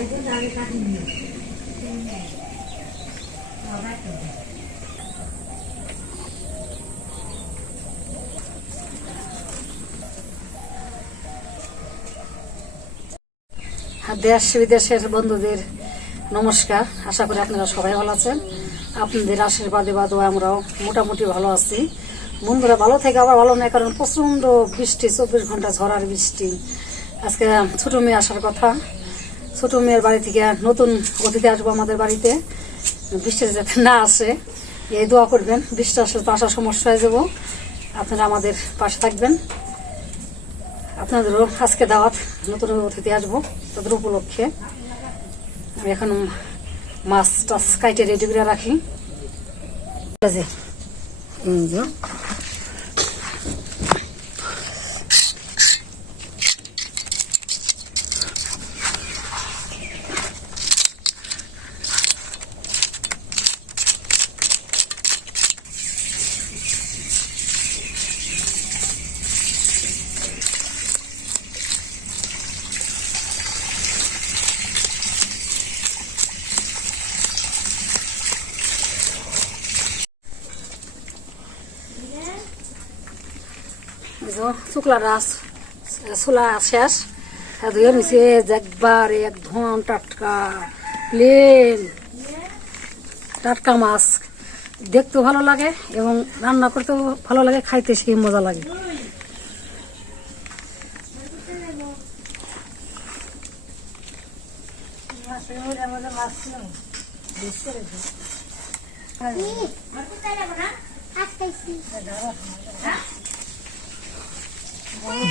আর দেশ বিদেশের বন্ধুদের নমস্কার। আশা করি আপনারা সবাই ভালো আছেন। আপনাদের আশীর্বাদে বা দোয়া আমরাও মোটামুটি ভালো আছি। বন্ধুরা, ভালো থেকে আবার ভালো নয়, কারণ প্রচণ্ড বৃষ্টি, চব্বিশ ঘণ্টা ঝড়ার বৃষ্টি। আজকে ছোট মেয়ে আসার কথা। ছোট মেয়ের বাড়ি থেকে নতুন অতিথি আসব আমাদের বাড়িতে। বৃষ্টি যাতে না আসে, এই দোয়া করবেন। বৃষ্টি আসলে তো আসার সমস্যা হয়ে যাব। আপনারা আমাদের পাশে থাকবেন। আপনাদেরও আজকে দাওয়াত নতুন অতিথি আসব তাদের উপলক্ষে। আমি এখন মাছ টাছ কাইটে রেডি করে রাখি। শুক্লা রাস চুলা শেষ ধুয়ে নিছে একবার একদম টাটকা প্লেন টাটকা মাছ। দেখতেও ভালো লাগে এবং রান্না করতেও ভালো লাগে, খাইতে সেই মজা লাগে।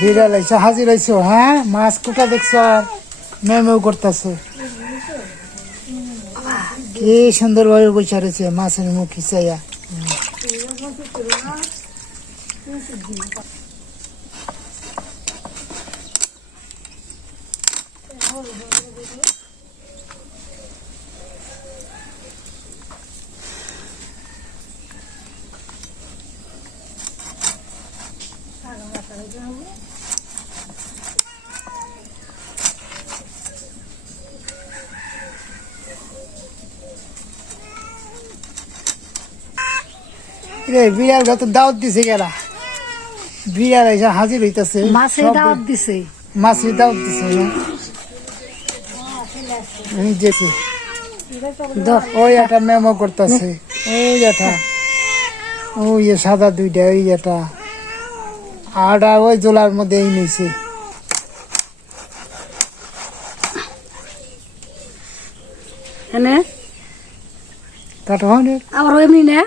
বিড়াল আইসো হাজির আইসো হ্যাঁ? মাছ কোটা দেখছ আর মেমেও করতেছে। কি সুন্দর ভাবে বসে রয়েছে, মাছের মুখ খিচাইয়া। রে বিড়াল তো দাওয়াত দিছে গেলা। বিড়াল আইসা হাজির হইতাছে মাছে দাওয়াত দিছে। মাছের দাওয়াত দিছে না এই ওই একটা মেমো করতেছে। ওই একটা। ওই সাদা দুইটা ওই একটা। আর ওই জোলার মধ্যে এই নিছে। এনে কাটা হয় না? আবার এমনি না।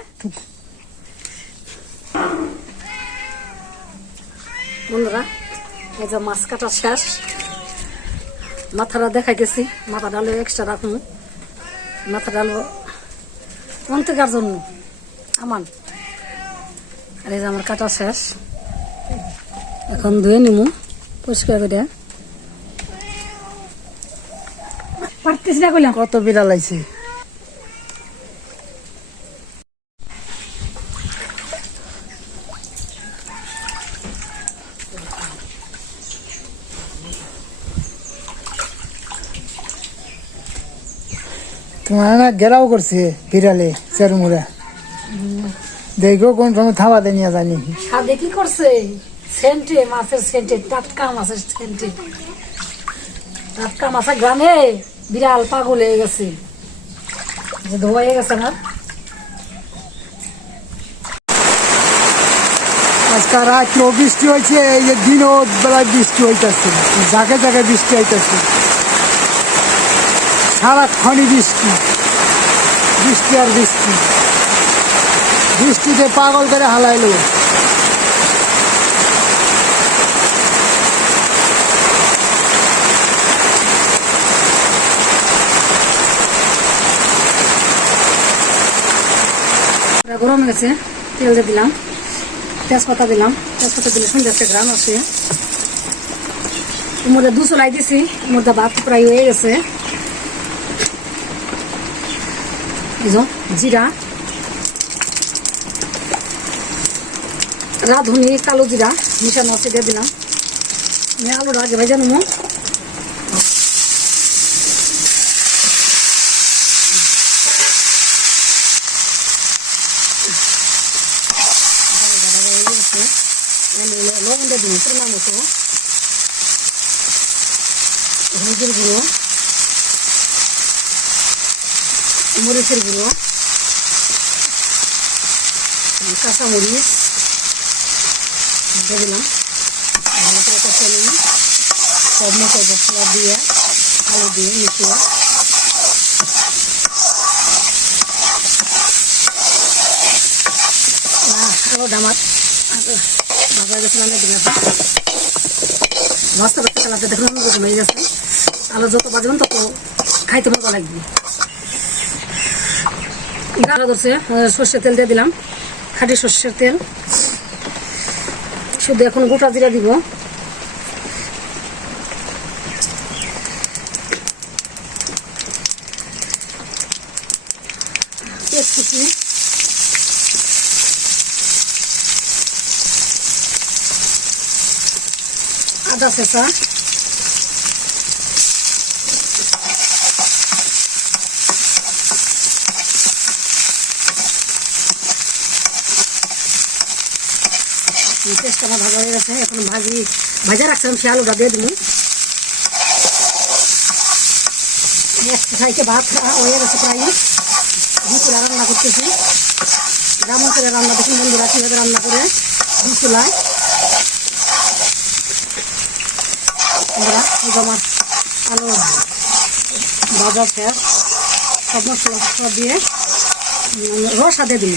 বন্ধুরা এই যে মাছ কাটা শেষ। মাথাটা দেখা দেখাইতেছি মাথা ডালে এক্সট্রা রাখুন মাথা ডাল অন্তিকার জন্য আমান। আর এই যে আমার কাটা শেষ। এখন ধুয়ে নিমু পরিষ্কার করে। পারতেছি না কইলাম। কত বিড়াল আইছে। তোমার না গেরাও করছে বিড়ালে চেরমুড়া। দেখো কোন সময় থাবা নিয়ে জানি সাদে কি করছে? সেন্টে মাছের সেন্টে টাটকা মাছের সেন্টে। টাটকা মাছের গ্রামে বিড়াল পাগল হয়ে গেছে। যে ধোয়া হয়ে গেছে না? আজকে রাত্রেও বৃষ্টি হয়েছে এই যে দিনও বেলায় বৃষ্টি হইতেছে। জাগে জাগে বৃষ্টি হইতেছে। সারাক্ষণই বৃষ্টি। বৃষ্টি আর বৃষ্টি। বৃষ্টিতে পাগল করে হালাইলো। গরম গেছে তেল দিয়ে দিলাম, তেজপাতা দিলাম, তেজপাতা দিলে সুন্দর একটা গ্রাম আছে। মধ্যে দুশো চলাই দিছি মধ্যে ভাত প্রায় হয়ে গেছে। জিরা রাঁধুনি কালো জিরা মিছা আছে দিয়ে দিলাম আমি আলুর আগে ভেজে জানো লবণ দিয়ে দিন পরিমাণ গুঁড়ো মরিচের গুঁড়ো কাঁচা মরিচ দিয়ে দিলাম ভালো করে কষে নিই সব মশলা মশলা দিয়ে আলু দিয়ে মিশিয়ে আরও ডামাত ভাজা গেছে রান্না দিলে চালাতে দেখুন হয়ে আলু যত বাজবেন তত খাইতে মজা লাগবে গাড়া ধরছে সর্ষের তেল দিয়ে দিলাম, খাঁটি সর্ষের তেল। শুধু এখন গোটা জিরা দিব। আদা চেঁচা পেস্ট আমার হয়ে গেছে, এখন ভাজি, ভাজা রাখছিলাম সে আলুটা দিয়ে সাইকে ভাত হয়ে গেছে প্রায়। দুপুরে রান্না করতেছি। গ্রাম অঞ্চলে রান্না দেখুন বন্ধুরা কীভাবে রান্না করে আমরা আলু ভাজা শেষ, সব মশলা দিয়ে রসা দিয়ে দিই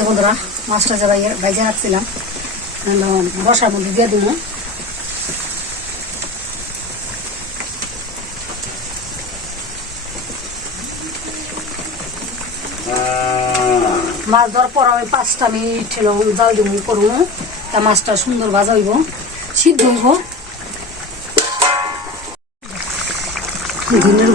যে বন্ধুরা, মাছটা যে ভাইজা রাখছিলাম রসার মধ্যে দিয়ে মাছ ধরার পর আমি পাঁচটা মিনিট হলো জাল দিব করব। তা মাছটা সুন্দর ভাজা হইব, সিদ্ধ হইব। ধনের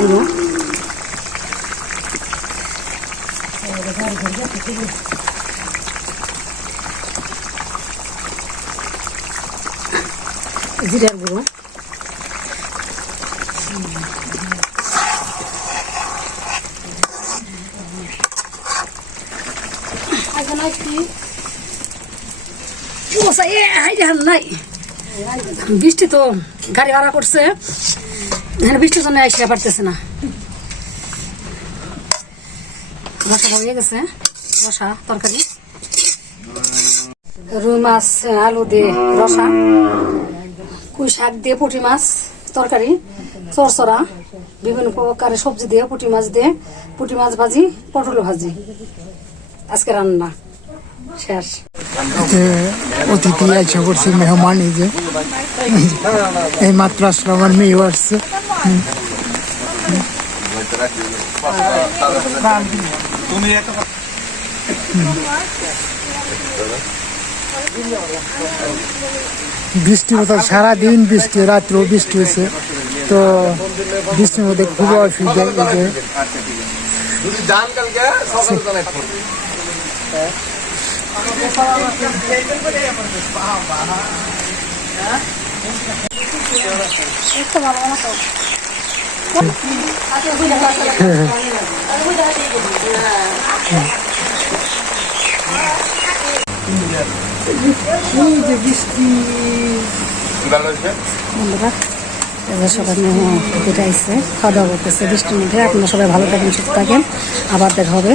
জিরার গুঁড়ো বৃষ্টি তো গাড়ি ভাড়া করছে। বৃষ্টির জন্য আসতে পারতেছে না। রসা হয়ে গেছে, রসা, তরকারি। রুই মাছ, আলু দিয়ে রসা। কুই শাক দিয়ে পুঁটি মাছ তরকারি চরচরা বিভিন্ন প্রকারের সবজি দিয়ে পুঁটি মাছ দিয়ে পুঁটি মাছ ভাজি পটল ভাজি। আজকে রান্না শেষ। অতিথি আইসা করছে মেহমান এই যে। এই মাত্র আসলে আমার মেয়েও আসছে। তুমি বৃষ্টির মতো সারাদিন বৃষ্টি রাত্রেও বৃষ্টি হয়েছে। তো বৃষ্টির মধ্যে খুব অসুবিধা এই যে বৃষ্টি বন্ধুরা এবার সবাই মেহমান আইসে খাওয়া দাওয়া করতেছে। বৃষ্টির মধ্যে। আপনারা সবাই ভালো থাকেন সুস্থ থাকেন। আবার দেখা হবে।